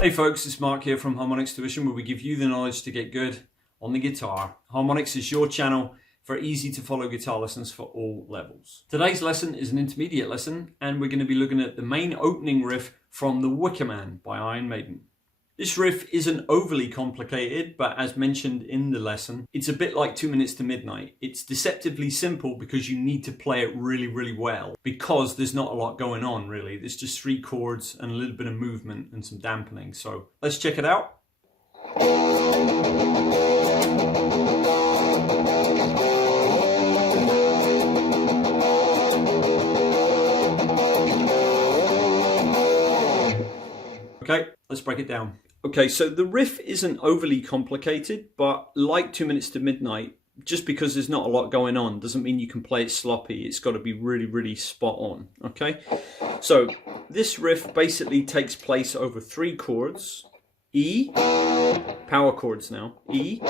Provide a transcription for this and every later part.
Hey folks, it's Mark here from Harmonix Tuition, where we give you the knowledge to get good on the guitar. Harmonix is your channel for easy to follow guitar lessons for all levels. Today's lesson is an intermediate lesson, and we're going to be looking at the main opening riff from the Wicker Man by Iron Maiden. This riff isn't overly complicated, but as mentioned in the lesson, it's a bit like 2 Minutes to Midnight. It's deceptively simple because you need to play it really well, because there's not a lot going on really. There's just 3 chords and a little bit of movement and some dampening. So let's check it out. Okay, let's break it down. Okay, so the riff isn't overly complicated, but like 2 Minutes to Midnight, just because there's not a lot going on doesn't mean you can play it sloppy. It's got to be really spot on, okay? So this riff basically takes place over 3 chords: E, power chords now, E,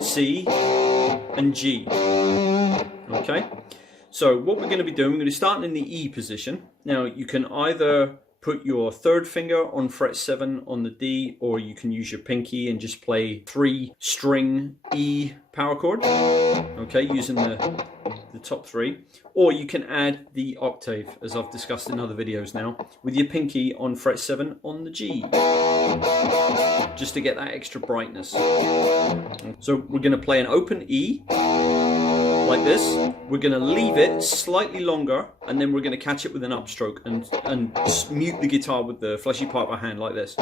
C, and G, okay? So what we're going to be doing, we're going to start in the E position. Now you can either put your 3rd finger on fret 7 on the D, or you can use your pinky and just play 3-string E power chord, okay, using the top 3. Or you can add the octave, as I've discussed in other videos now, with your pinky on fret 7 on the G, just to get that extra brightness. So we're going to play an open E like this. We're going to leave it slightly longer, and then we're going to catch it with an upstroke and mute the guitar with the fleshy part of our hand like this.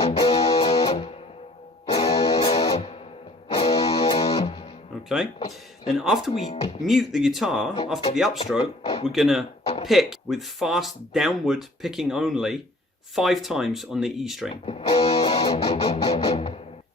Okay, then after we mute the guitar, after the upstroke, we're going to pick with fast downward picking only 5 times on the E string.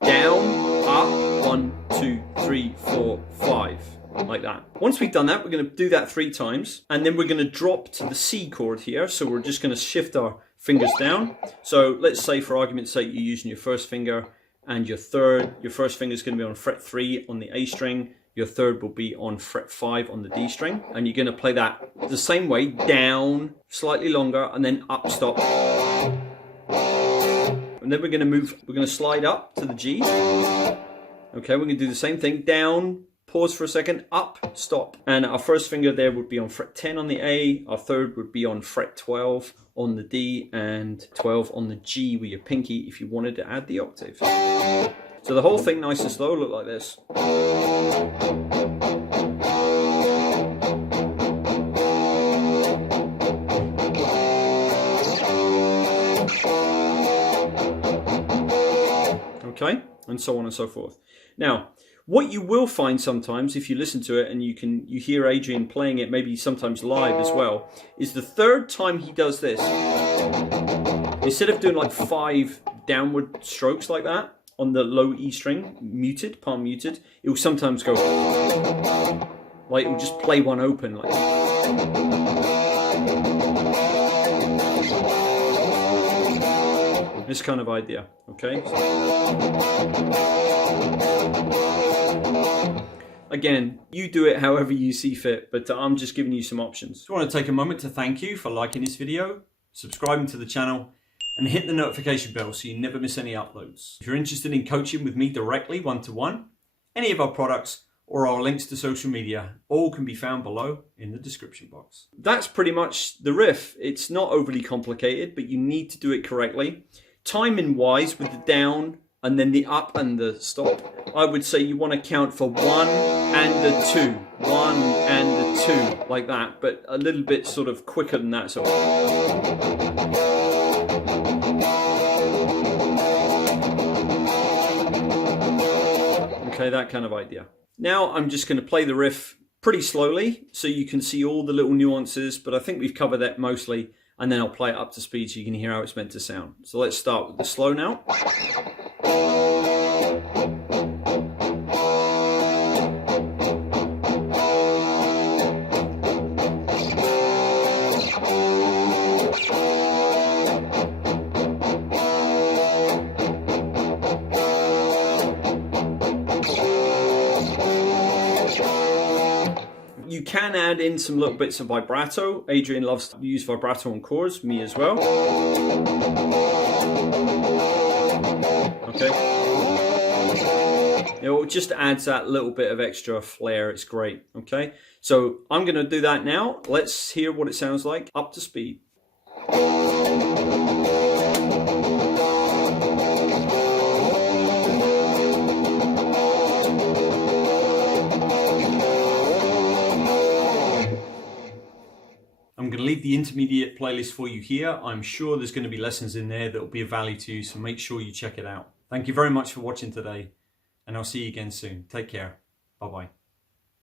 Down, up, 1, 2, 3, 4, 5. Like that. Once we've done that, we're going to do that 3 times, and then we're going to drop to the C chord here. So we're just going to shift our fingers down. So let's say, for argument's sake, you're using your 1st finger and your 3rd. Your 1st finger is going to be on fret 3 on the A string. Your 3rd will be on fret 5 on the D string, and you're going to play that the same way, down, slightly longer, and then up, stop. And then we're going to move. We're going to slide up to the G. Okay, we're going to do the same thing, down. Pause for a second, up, stop. And our 1st finger there would be on fret 10 on the A, our 3rd would be on fret 12 on the D, and 12 on the G with your pinky if you wanted to add the octave. So the whole thing, nice and slow, look like this. Okay, and so on and so forth. Now, what you will find sometimes, if you listen to it and you hear Adrian playing it, maybe sometimes live as well, is the 3rd time he does this, instead of doing like 5 downward strokes like that on the low E string, muted, palm muted, it will sometimes go like, it will just play one open like this kind of idea, okay? Again, you do it however you see fit, but I'm just giving you some options. I want to take a moment to thank you for liking this video, subscribing to the channel, and hit the notification bell so you never miss any uploads. If you're interested in coaching with me directly, one-to-one, any of our products, or our links to social media, all can be found below in the description box. That's pretty much the riff. It's not overly complicated, but you need to do it correctly. Timing wise, with the down and then the up and the stop, I would say you want to count for 1 and a 2, 1 and a 2, like that, but a little bit sort of quicker than that. So okay, that kind of idea. Now I'm just going to play the riff pretty slowly so you can see all the little nuances, but I think we've covered that mostly, and then I'll play it up to speed so you can hear how it's meant to sound. So let's start with the slow now. You can add in some little bits of vibrato. Adrian loves to use vibrato on chords, me as well. It just adds that little bit of extra flair. It's great. Okay, so I'm going to do that now. Let's hear what it sounds like up to speed. I'm going to leave the intermediate playlist for you here. I'm sure there's going to be lessons in there that will be of value to you, so make sure you check it out. Thank you very much for watching today, and I'll see you again soon. Take care. Bye-bye.